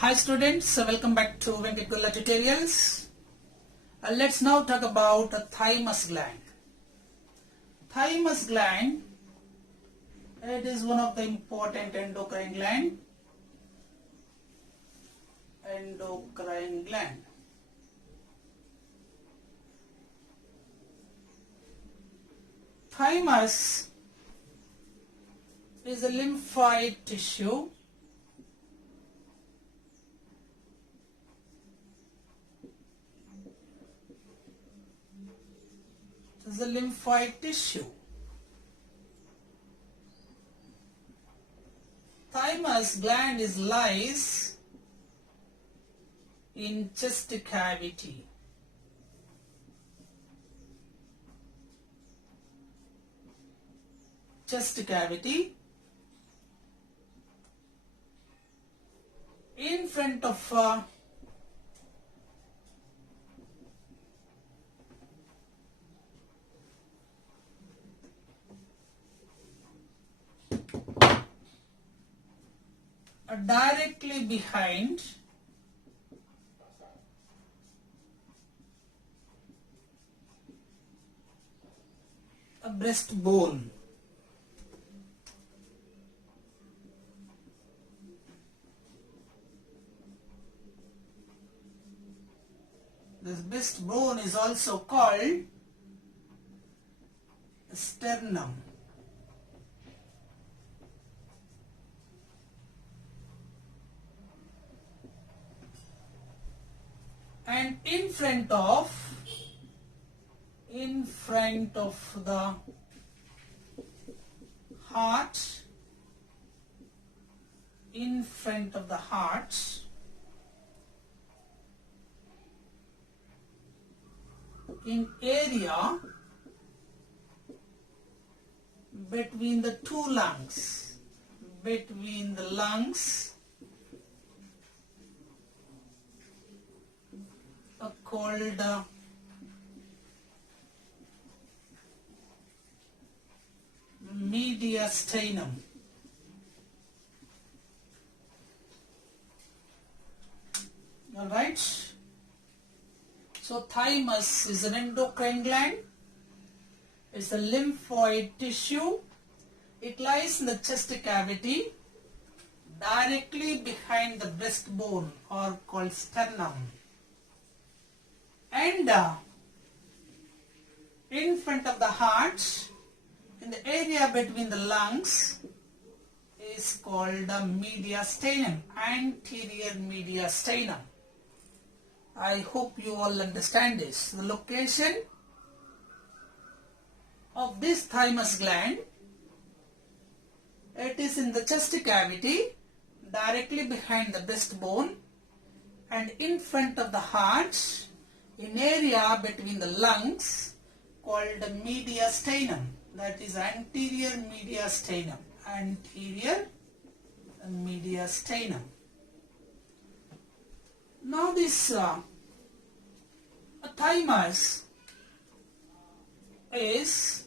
Hi students, welcome back to Venkat Gulla Tutorials. Let's now talk about a thymus gland. Thymus gland, it is one of the important endocrine gland. Thymus is a lymphoid tissue is a lymphoid tissue. Thymus gland lies in chest cavity. Chest cavity in front of directly behind a breastbone. This breastbone is also called sternum. And in front of the heart, in area between the two lungs, called mediastinum. Alright, so thymus is an endocrine gland. It's a lymphoid tissue. It lies in the chest cavity directly behind the breastbone, or called sternum. And in front of the heart, in the area between the lungs, is called the mediastinum, anterior mediastinum. I hope you all understand this. The location of this thymus gland, it is in the chest cavity, directly behind the breastbone, and in front of the heart, in area between the lungs, called the mediastinum, that is anterior mediastinum. Now this thymus is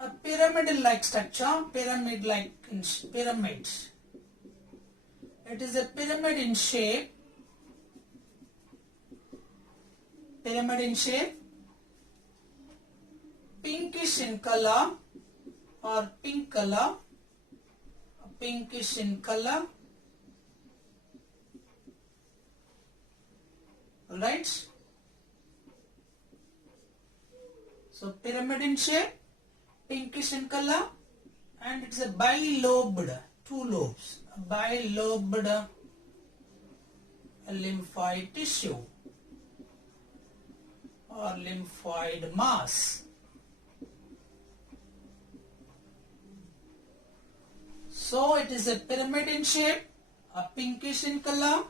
a pyramid-like structure, pyramid. It is a pyramid in shape, pinkish in color, or pink color, pinkish in color. Alright, so pyramid in shape, pinkish in color, and it's a bilobed, two lobes, a bilobed lymphoid tissue or lymphoid mass. So it is a pyramid in shape, a pinkish in color,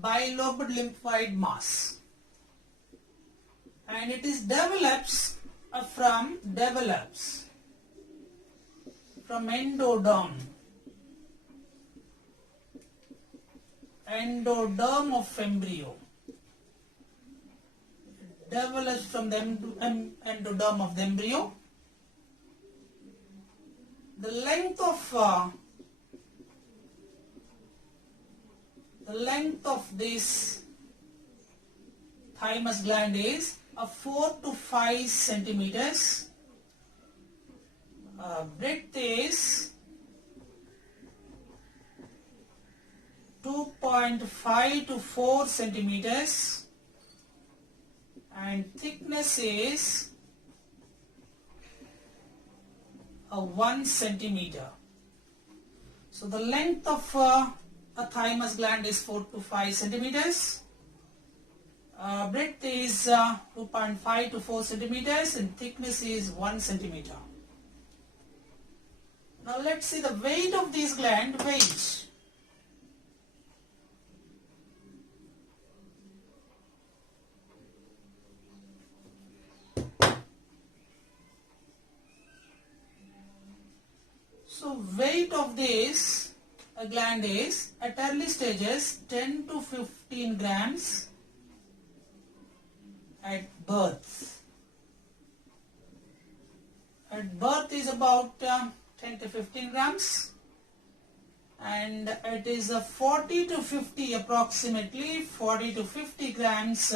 bilobed lymphoid mass, and it is develops from endoderm of embryo. Develops from the endoderm of the embryo. The length of The length of this thymus gland is 4 to 5 centimeters. Breadth is 2.5 to 4 centimeters and thickness is 1 centimeter. So the length of a thymus gland is 4 to 5 centimeters. Breadth is 2.5 to 4 centimeters and thickness is 1 centimeter. Now let's see the weight of this gland. Weight. So weight of this gland is at early stages 10 to 15 grams at birth. At birth is about 10 to 15 grams and it is 40 to 50 approximately 40 to 50 grams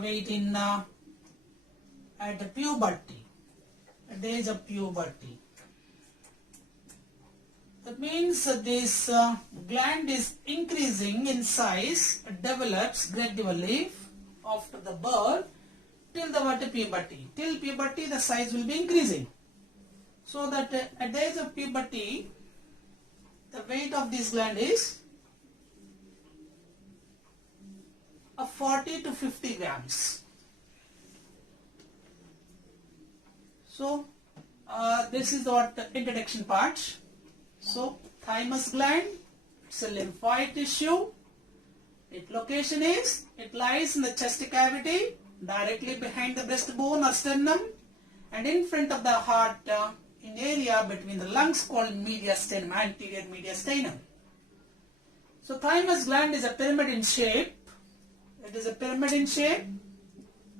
weight in at the puberty, at the age of puberty. That means this gland is increasing in size, develops gradually after the birth till the puberty. Till puberty the size will be increasing. So that at the age of puberty the weight of this gland is 40 to 50 grams. So this is what introduction part. So thymus gland, it's a lymphoid tissue. Its location is, it lies in the chest cavity, directly behind the breastbone or sternum, and in front of the heart, in area between the lungs called mediastinum, anterior mediastinum. So thymus gland is a pyramid in shape. It is a pyramid in shape,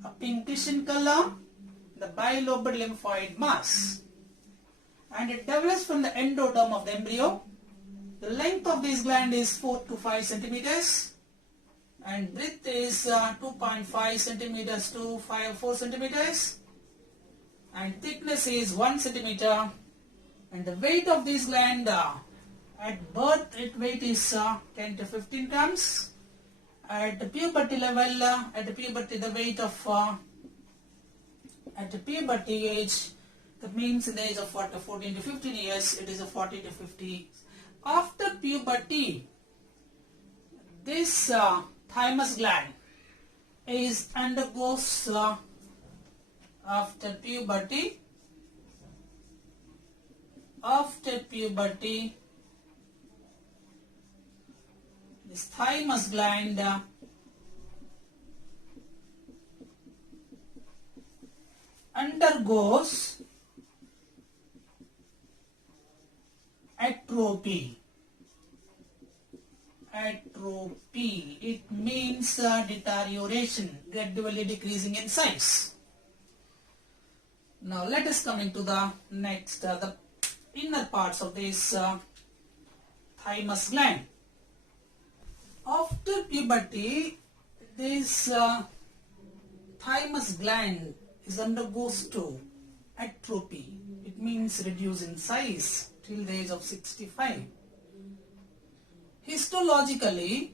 a pinkish in color, the bilobed lymphoid mass. And it develops from the endoderm of the embryo. The length of this gland is 4 to 5 centimeters and breadth is 2.5 centimeters to 4 centimeters and thickness is 1 centimeter and the weight of this gland at birth its weight is 10 to 15 grams. At the puberty level, at the puberty the weight of at the puberty age, that means in the age of 14 to 15 years, it is a 40 to 50. After puberty, this thymus gland is undergoes after puberty. After puberty, this thymus gland undergoes atrophy. Atrophy, it means deterioration, gradually decreasing in size. Now let us come into the next, the inner parts of this thymus gland. After puberty, this thymus gland is undergoes to atrophy. It means reduce in size till the age of 65. Histologically,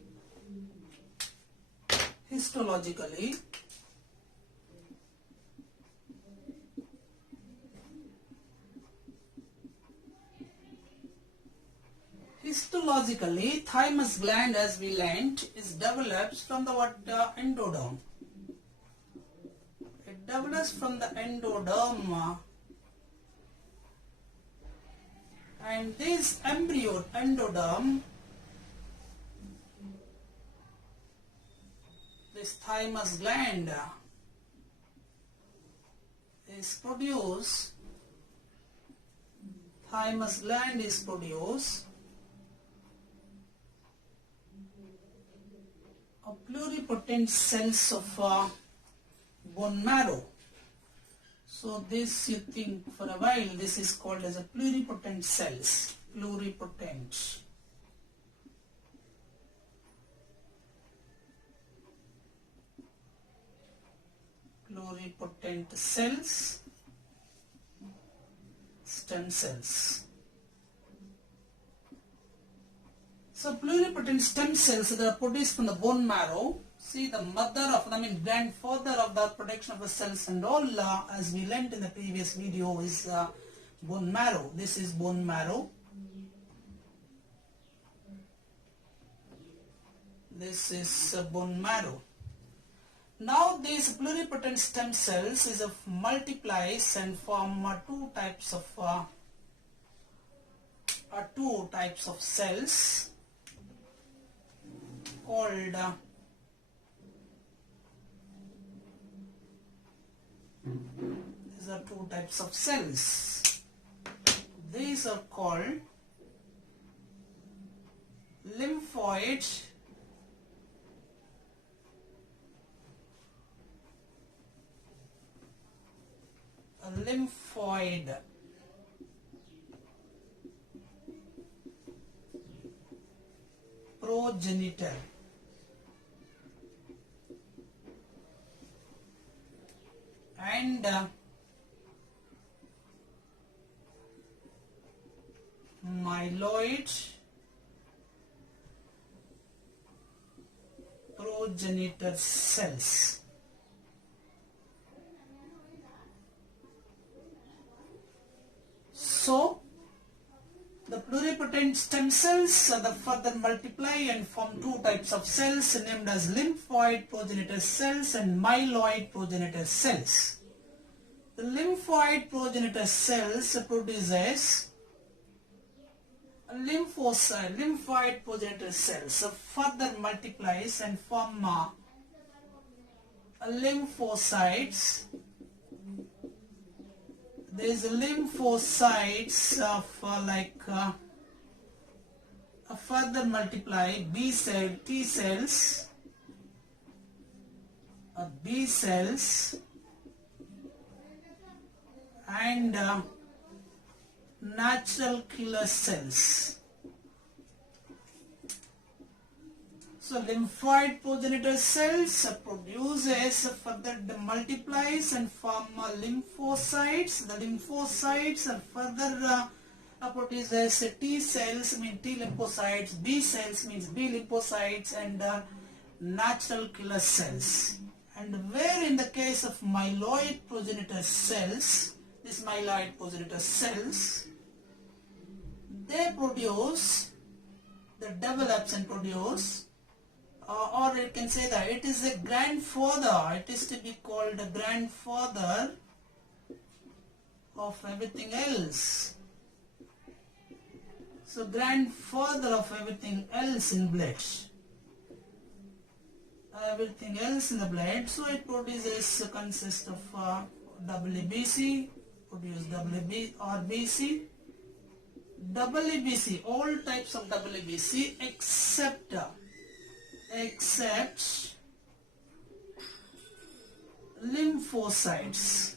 thymus gland, as we learnt, is develops from the endoderm. It develops from the endoderm, and this embryo endoderm, this thymus gland is produced. Thymus gland is produced of pluripotent cells of bone marrow. So this, you think for a while, this is called as a pluripotent cells. Pluripotent. pluripotent cells, stem cells. So pluripotent stem cells that are produced from the bone marrow. See, the grandfather of the production of the cells and all, as we learnt in the previous video, is bone marrow. This is bone marrow. This is bone marrow. Now these pluripotent stem cells is multiplies and form two types of cells called these are two types of cells. These are called lymphoid progenitor and myeloid progenitor cells. So, the pluripotent stem cells further multiply and form two types of cells named as lymphoid progenitor cells and myeloid progenitor cells. The lymphoid progenitor cells produces lymphoid progenitor cells further multiplies and form lymphocytes. These lymphocytes further multiply B cell, T cells, B cells and natural killer cells. So lymphoid progenitor cells produces further multiplies and form lymphocytes. The lymphocytes further produces T cells, mean T lymphocytes, B cells means B lymphocytes and natural killer cells. And where in the case of myeloid progenitor cells, these myeloid progenitor cells, they produce, they develops and produce, or you can say that it is a grandfather, it is to be called a grandfather of everything else. So grandfather of everything else in blood. Everything else in the blood, so it produces, consists of WBC, produce RBC, WBC, all types of WBC except lymphocytes,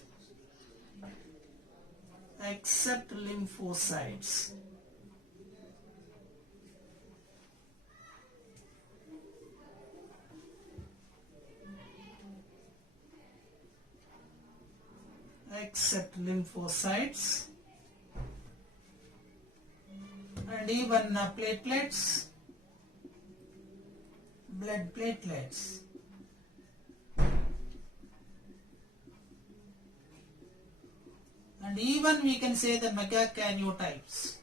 except lymphocytes. Except lymphocytes and even platelets, blood platelets. And even we can say the megakaryotypes,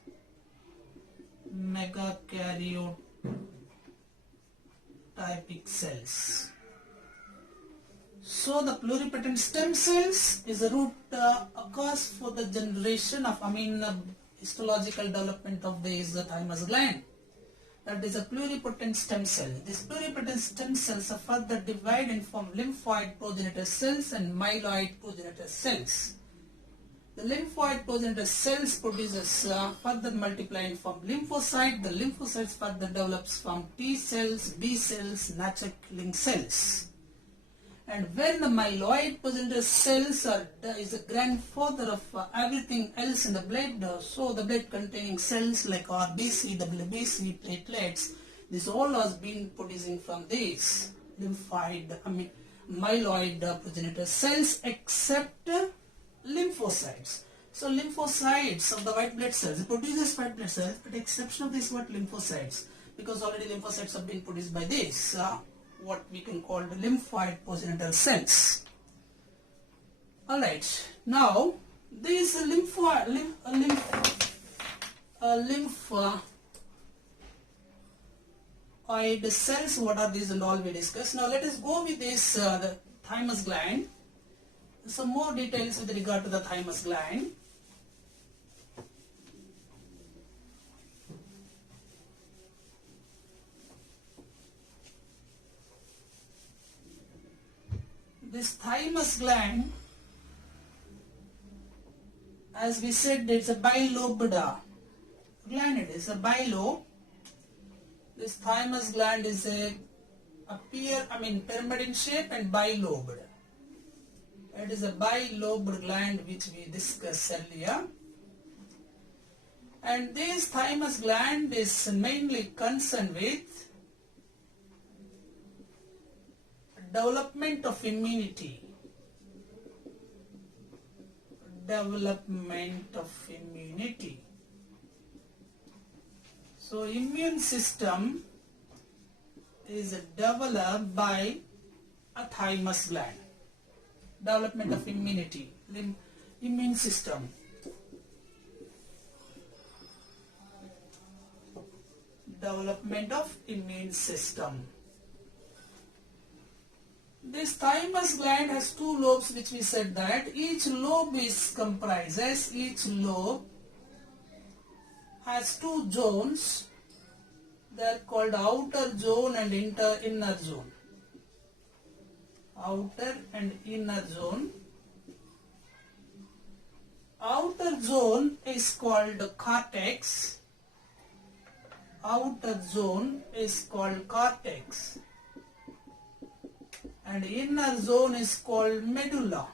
megakaryotypic cells. So the pluripotent stem cells is a root cause for the generation of, histological development of this thymus gland. That is a pluripotent stem cell. These pluripotent stem cells are further divided and form lymphoid progenitor cells and myeloid progenitor cells. The lymphoid progenitor cells produces further multiply and form lymphocyte. The lymphocytes further develops from T cells, B cells, natural killing cells. And when the myeloid progenitor cells is a grandfather of everything else in the blood, so the blood containing cells like RBC, WBC, platelets, this all has been producing from these lymphoid, myeloid progenitor cells except lymphocytes. So lymphocytes of the white blood cells, it produces white blood cells, but exception of this what lymphocytes, because already lymphocytes have been produced by this, what we can call the lymphoid progenitor cells. Alright, now these lymphoid cells, what are these and all we discussed. Now let us go with this the thymus gland. Some more details with regard to the thymus gland. This thymus gland, as we said, it's a bilobed gland. It is a bilobe. This thymus gland is pyramid in shape and bilobed. It is a bilobed gland which we discussed earlier. And this thymus gland is mainly concerned with development of immunity. Development of immunity. So immune system is developed by a thymus gland. Development of immunity, immune system. Development of immune system. This thymus gland has two lobes, which we said that each lobe has two zones. They are called outer zone and inner zone. Outer and inner zone. Outer zone is called cortex. Outer zone is called cortex. And inner zone is called medulla.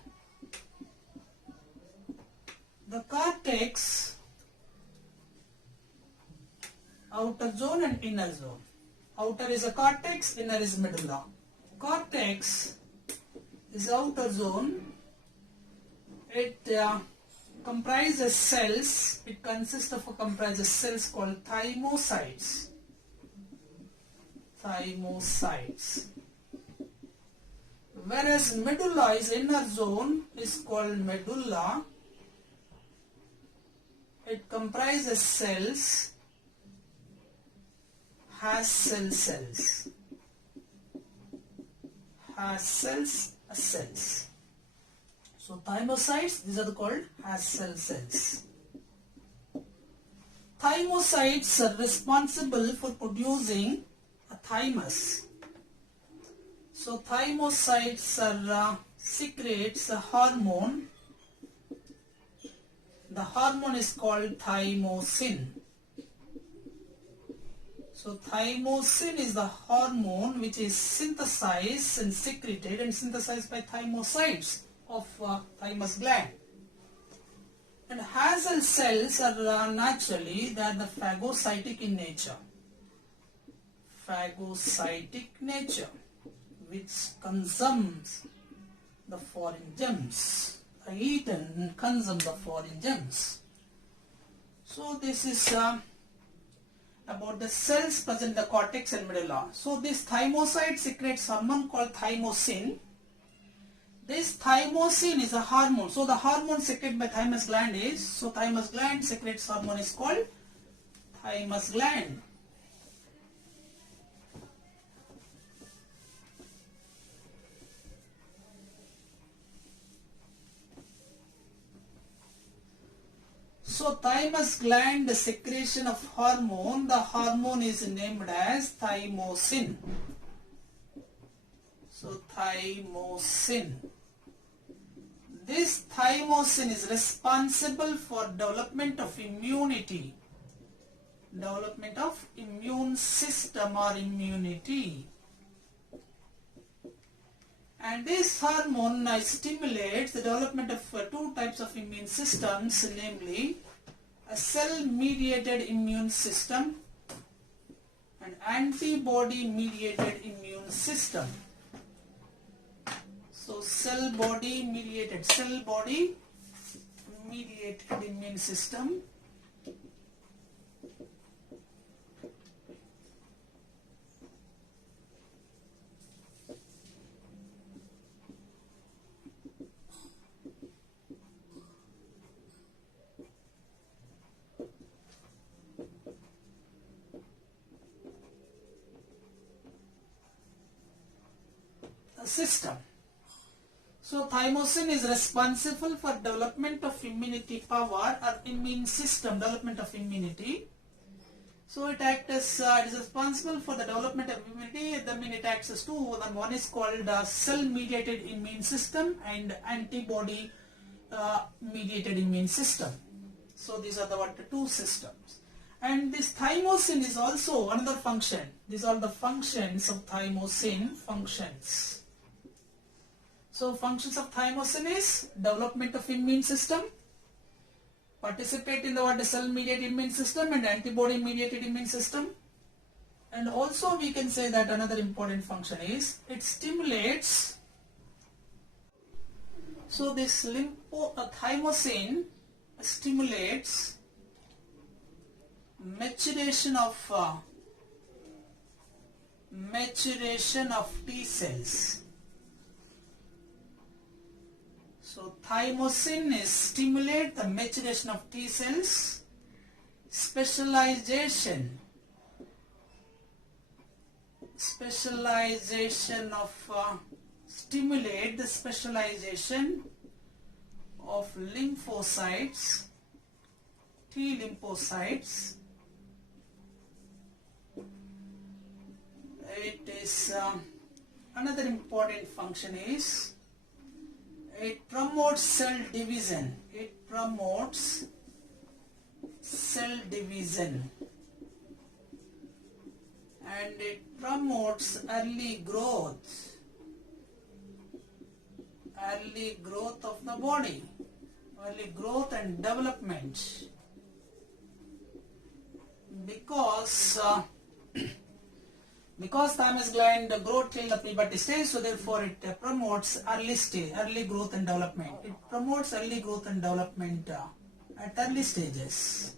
The cortex, outer zone and inner zone. Outer is a cortex, inner is medulla. Cortex is outer zone. It comprises cells. It consists of comprises cells called thymocytes. Thymocytes. Whereas medulla is inner zone is called medulla. It comprises cells, has cells. Has cells. So thymocytes, these are called has cells. Thymocytes are responsible for producing a thymus. So thymocytes are secretes a hormone. The hormone is called thymosin. So thymosin is the hormone which is synthesized and secreted and synthesized by thymocytes of thymus gland. And Hazel cells are naturally they are the phagocytic in nature. Phagocytic nature, which consumes the foreign germs. Eat and consume the foreign germs. So this is about the cells present in the cortex and medulla. So this thymocyte secretes hormone called thymosin. This thymosin is a hormone. So the hormone secreted by thymus gland is, so thymus gland secretes hormone is called thymus gland. So thymus gland, the secretion of hormone, the hormone is named as thymosin. So thymosin. This thymosin is responsible for development of immunity, development of immune system or immunity. And this hormone stimulates the development of two types of immune systems, namely a cell-mediated immune system and antibody-mediated immune system. So cell body mediated immune system. System. So thymosin is responsible for development of immunity power or immune system, development of immunity. So it acts as it is responsible for the development of immunity. I mean, it acts as two. One is called cell-mediated immune system and antibody mediated immune system. So these are the two systems. And this thymosin is also another function. These are the functions of thymosin functions. So functions of thymosin is development of immune system, participate in the cell-mediated immune system and antibody-mediated immune system. And also we can say that another important function is it stimulates. So this thymosin stimulates maturation of T cells. So thymosin stimulates the maturation of T cells, specialization stimulate the specialization of lymphocytes, T lymphocytes. It is another important function is it promotes cell division. It promotes cell division and it promotes early growth of the body, early growth and development, because thymus gland grow till the puberty stage, so therefore it promotes early growth and development. It promotes early growth and development at early stages.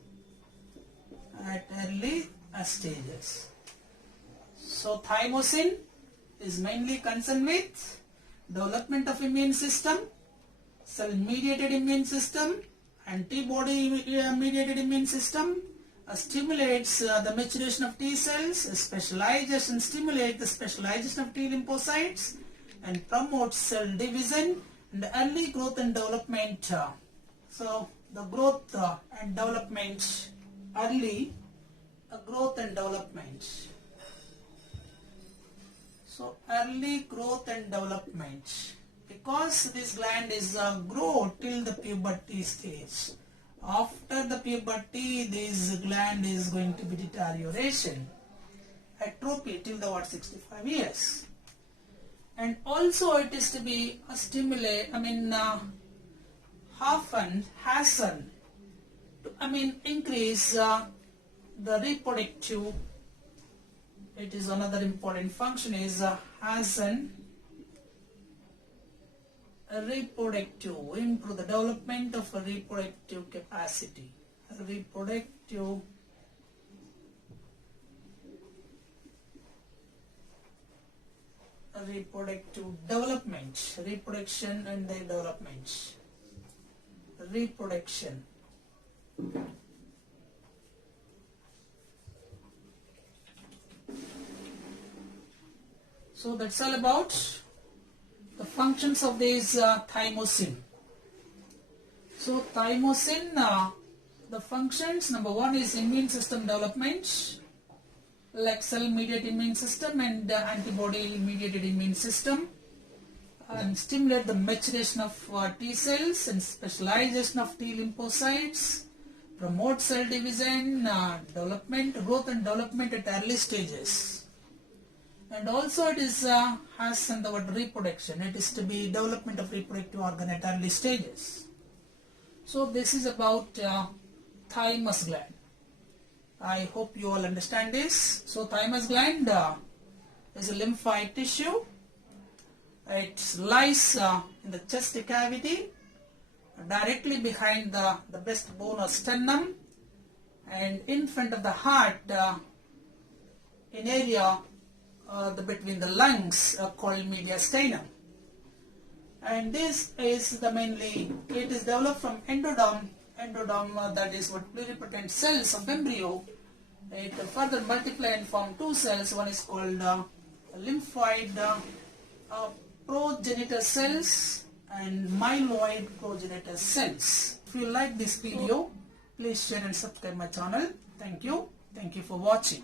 So thymosin is mainly concerned with development of immune system, cell-mediated immune system, antibody-mediated immune system, stimulates the maturation of T cells, stimulates the specialization of T lymphocytes, and promotes cell division and early growth and development. So the growth and development, early growth and development. So early growth and development, because this gland is grow till the puberty stage. After the puberty, this gland is going to be deterioration, atrophy till the 65 years. And also it is to be a increase the reproductive. It is another important function is hasten reproductive, improve the development of a reproductive capacity, reproduction and their development, reproduction. So that's all about the functions of this thymosin. So thymosin, the functions, number one is immune system development, like cell-mediated immune system and antibody-mediated immune system, and stimulate the maturation of T cells and specialization of T lymphocytes, promote cell division, growth and development at early stages. And also it is has the word reproduction. It is to be development of reproductive organ at early stages. So this is about thymus gland. I hope you all understand this. So thymus gland is a lymphoid tissue It lies in the chest cavity, directly behind the breastbone or sternum, and in front of the heart, in area between the lungs, called mediastinum. And this is it is developed from endoderm, that is what pluripotent cells of embryo. It further multiply and form two cells. One is called lymphoid progenitor cells and myeloid progenitor cells. If you like this video, please share and subscribe my channel. Thank you. Thank you for watching.